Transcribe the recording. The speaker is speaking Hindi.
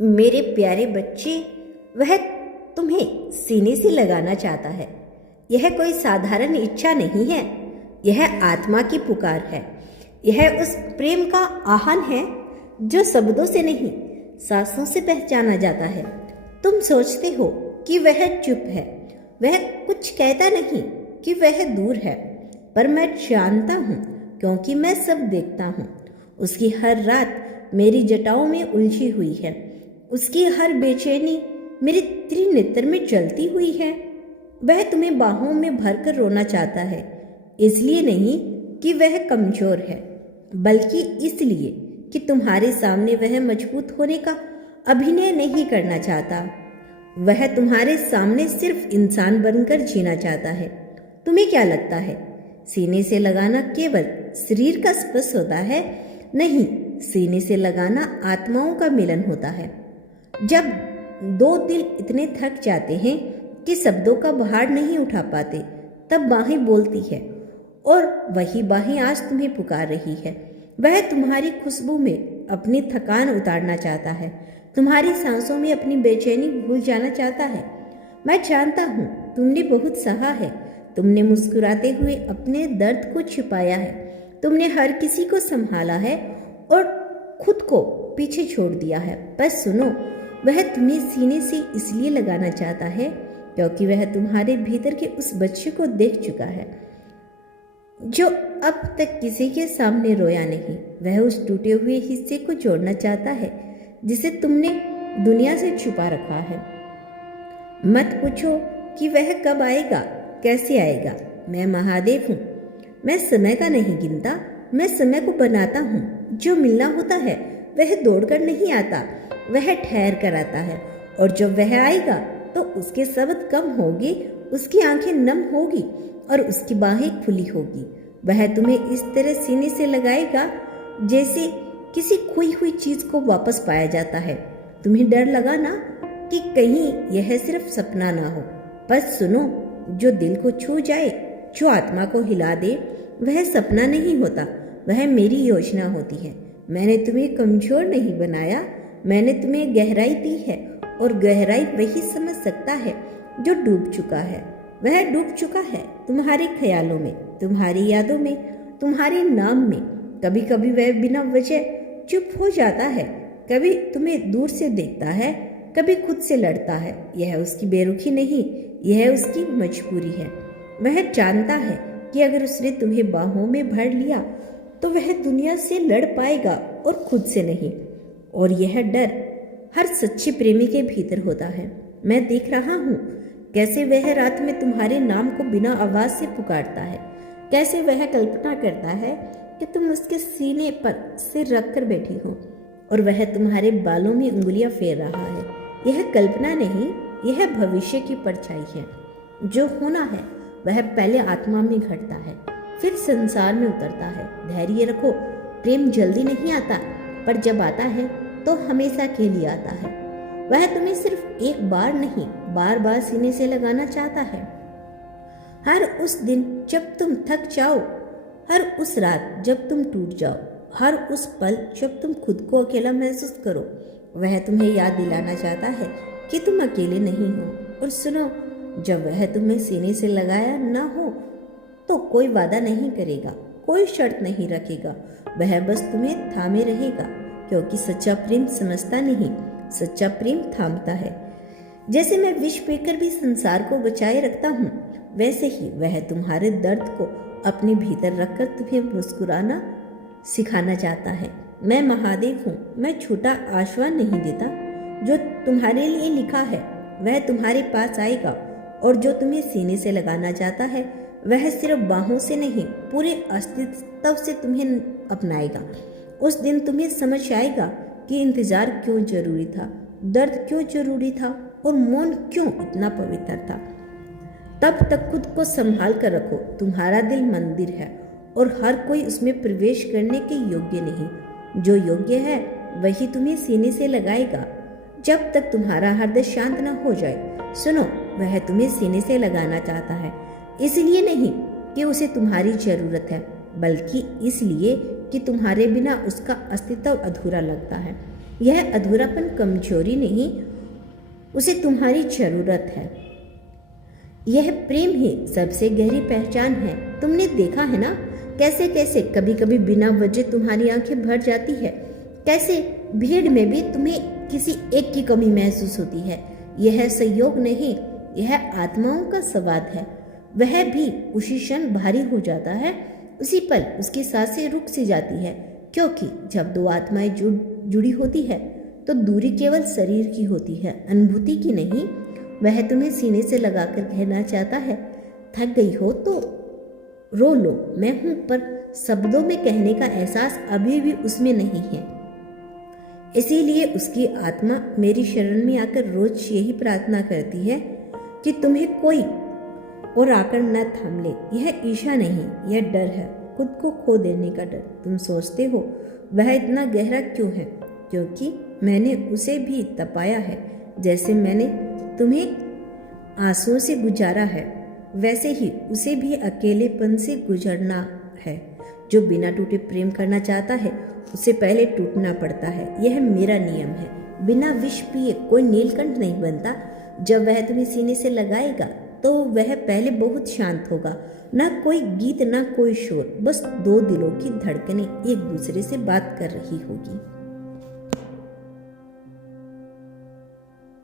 मेरे प्यारे बच्चे, वह तुम्हें सीने से लगाना चाहता है। यह कोई साधारण इच्छा नहीं है, यह आत्मा की पुकार है। यह उस प्रेम का आह्वान है जो शब्दों से नहीं, सांसों से पहचाना जाता है। तुम सोचते हो कि वह चुप है, वह कुछ कहता नहीं, कि वह दूर है, पर मैं जानता हूँ, क्योंकि मैं सब देखता हूँ। उसकी हर रात मेरी जटाओं में उलझी हुई है, उसकी हर बेचैनी मेरे त्रिनेत्र में जलती हुई है। वह तुम्हें बाहों में भरकर रोना चाहता है, इसलिए नहीं कि वह कमजोर है, बल्कि इसलिए कि तुम्हारे सामने वह मजबूत होने का अभिनय नहीं करना चाहता। वह तुम्हारे सामने सिर्फ इंसान बनकर जीना चाहता है। तुम्हें क्या लगता है, सीने से लगाना केवल शरीर का स्पर्श होता है? नहीं, सीने से लगाना आत्माओं का मिलन होता है। जब दो दिल इतने थक जाते हैं कि शब्दों का भार नहीं उठा पाते, तब बाहें बोलती है, और वही बाहें आज तुम्हें पुकार रही है। वह तुम्हारी खुशबू में अपनी थकान उतारना चाहता है, तुम्हारी सांसों में अपनी बेचैनी भूल जाना चाहता है। मैं जानता हूँ, तुमने बहुत सहा है, तुमने मुस्कुराते हुए अपने दर्द को छिपाया है, तुमने हर किसी को संभाला है और खुद को पीछे छोड़ दिया है। बस सुनो, वह तुम्हें सीने से इसलिए लगाना चाहता है क्योंकि वह तुम्हारे भीतर के उस बच्चे को देख चुका है जो अब तक किसी के सामने रोया नहीं। वह उस टूटे हुए हिस्से को जोड़ना चाहता है जिसे तुमने दुनिया से छुपा रखा है। मत पूछो कि वह कब आएगा, कैसे आएगा। मैं महादेव हूँ, मैं समय का नहीं गिनता, मैं समय को बनाता हूँ। जो मिलना होता है वह दौड़कर नहीं आता, वह ठहर कर आता है, और जब वह आएगा तो उसके शब्द कम होंगे, उसकी आंखें नम होगी और उसकी बाहें खुली होगी। वह तुम्हें इस तरह सीने से लगाएगा जैसे किसी खोई हुई चीज को वापस पाया जाता है। तुम्हें डर लगा ना कि कहीं यह सिर्फ सपना ना हो। बस सुनो, जो दिल को छू जाए, जो आत्मा को हिला दे, वह सपना नहीं होता, वह मेरी योजना होती है। मैंने तुम्हें कमजोर नहीं बनाया, मैंने तुम्हें गहराई दी है, और गहराई वही समझ सकता है जो डूब चुका है। वह डूब चुका है तुम्हारे ख्यालों में, तुम्हारी यादों में, तुम्हारे नाम में। कभी कभी वह बिना वजह चुप हो जाता है, कभी तुम्हें दूर से देखता है, कभी खुद से लड़ता है। यह उसकी बेरुखी नहीं, यह उसकी मजबूरी है। वह जानता है कि अगर उसने तुम्हें बाहों में भर लिया तो वह दुनिया से लड़ पाएगा और खुद से नहीं। और यह डर हर सच्चे प्रेमी के भीतर होता है। मैं देख रहा हूँ कैसे वह रात में तुम्हारे नाम को बिना आवाज से पुकारता है, कैसे वह कल्पना करता है कि तुम उसके सीने पर सिर रखकर बैठी हो और वह तुम्हारे बालों में उंगलियां फेर रहा है। यह कल्पना नहीं, यह भविष्य की परछाई है। जो होना है वह पहले आत्मा में घटता है, फिर संसार में उतरता है। धैर्य रखो, प्रेम जल्दी नहीं आता, पर जब आता है तो हमेशा के लिए आता है। वह तुम्हें सिर्फ एक बार नहीं, बार बार सीने से लगाना चाहता है। हर उस दिन जब तुम थक जाओ, हर उस रात जब तुम टूट जाओ, हर उस पल जब तुम खुद को अकेला महसूस करो, वह तुम्हें याद दिलाना चाहता है कि तुम अकेले नहीं हो। और सुनो, जब वह तुम्हें सीने से लगाया ना हो तो कोई वादा नहीं करेगा, कोई शर्त नहीं रखेगा, वह बस तुम्हें थामे रहेगा, क्योंकि सच्चा प्रेम समझता नहीं, सच्चा प्रेम थामता है। जैसे मैं विष पीकर भी संसार को बचाए रखता हूँ, वैसे ही वह तुम्हारे दर्द को अपने भीतर रखकर तुम्हें मुस्कुराना सिखाना चाहता है। मैं महादेव हूँ, मैं छोटा आश्वासन नहीं देता। जो तुम्हारे लिए लिखा है वह तुम्हारे पास आएगा, और जो तुम्हें सीने से लगाना चाहता है वह सिर्फ बाहों से नहीं, पूरे अस्तित्व से तुम्हें अपनाएगा। उस दिन तुम्हें समझ आएगा कि इंतजार क्यों जरूरी था, दर्द क्यों जरूरी था, और मौन क्यों इतना पवित्र था। तब तक खुद को संभाल कर रखो। तुम्हारा दिल मंदिर है और हर कोई उसमें प्रवेश करने के योग्य नहीं। जो योग्य है वही तुम्हें सीने से लगाएगा जब तक तुम्हारा हृदय शांत न हो जाए। सुनो, वह तुम्हें सीने से लगाना चाहता है, इसलिए नहीं कि उसे तुम्हारी जरूरत है, बल्कि इसलिए कि तुम्हारे बिना उसका अस्तित्व अधूरा लगता है। यह अधूरापन कमजोरी नहीं, उसे तुम्हारी जरूरत है। यह प्रेम ही सबसे गहरी पहचान है। तुमने देखा है ना कैसे कैसे कभी कभी बिना वजह तुम्हारी आंखें भर जाती है, कैसे भीड़ में भी तुम्हें किसी एक की कमी महसूस होती है। यह संयोग नहीं, यह आत्माओं का संवाद है। वह भी उसी क्षण भारी हो जाता है, उसी पल उसकी सांसें रुक सी जाती है, क्योंकि जब दो आत्माएं जुड़ी होती है तो दूरी केवल शरीर की होती है, अनुभूति की नहीं। वह तुम्हें सीने से लगाकर कहना चाहता है, थक गई हो तो रो लो, मैं हूं, पर शब्दों में कहने का एहसास अभी भी उसमें नहीं है। इसीलिए उसकी आत्मा मेरी शरण में आकर रोज यही प्रार्थना करती है कि तुम्हें कोई और आकर न थाम ले। यह ईर्ष्या नहीं, यह डर है, खुद को खो देने का डर। तुम सोचते हो वह इतना गहरा क्यों है? क्योंकि मैंने उसे भी तपाया है। जैसे मैंने तुम्हें आंसुओं से गुजारा है, वैसे ही उसे भी अकेलेपन से गुजरना है। जो बिना टूटे प्रेम करना चाहता है उसे पहले टूटना पड़ता है। यह मेरा नियम है। बिना विष पिए कोई नीलकंठ नहीं बनता। जब वह तुम्हें सीने से लगाएगा तो वह पहले बहुत शांत होगा, ना कोई गीत ना कोई शोर, बस दो दिलों की धड़कनें एक दूसरे से बात कर रही होगी।